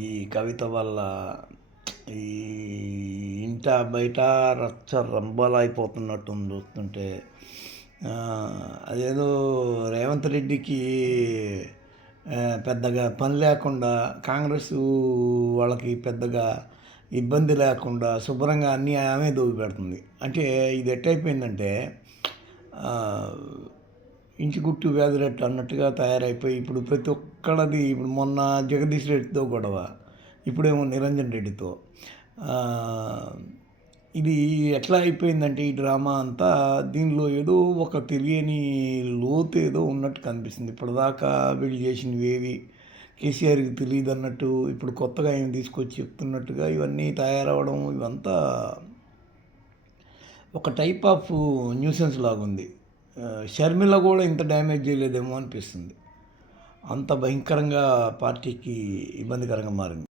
ఈ కవిత వల్ల ఈ ఇంట బయట రచ్చ రంబలైపోతున్నట్టుంది చూస్తుంటే అదేదో రేవంత్ రెడ్డికి పెద్దగా పని లేకుండా కాంగ్రెస్ వాళ్ళకి పెద్దగా ఇబ్బంది లేకుండా శుభ్రంగా అన్నీ ఆమె దూకి పెడుతుంది అంటే ఇది ఎట్టయిపోయిందంటే ఆ, ఇంటి గుట్టు వ్యాధిరెట్టు అన్నట్టుగా తయారైపోయి ఇప్పుడు ప్రతి ఒక్కళ్ళది ఇప్పుడు మొన్న జగదీష్ రెడ్డితో గొడవ ఇప్పుడేమో నిరంజన్ రెడ్డితో. ఇది ఎట్లా అయిపోయిందంటే ఈ డ్రామా అంతా దీనిలో ఏదో ఒక తెలియని లోతు ఏదో ఉన్నట్టు కనిపిస్తుంది. ఇప్పటిదాకా వీళ్ళు చేసినవి ఏవి కేసీఆర్కి తెలియదు అన్నట్టు ఇప్పుడు కొత్తగా ఆయన తీసుకొచ్చి చెప్తున్నట్టుగా ఇవన్నీ తయారవడం ఇవంతా ఒక టైప్ ఆఫ్ న్యూసెన్స్ లాగుంది. షర్మిల కూడా ఇంత డ్యామేజ్ చేయలేదేమో అనిపిస్తుంది. అంత భయంకరంగా పార్టీకి ఇబ్బందికరంగా మారింది.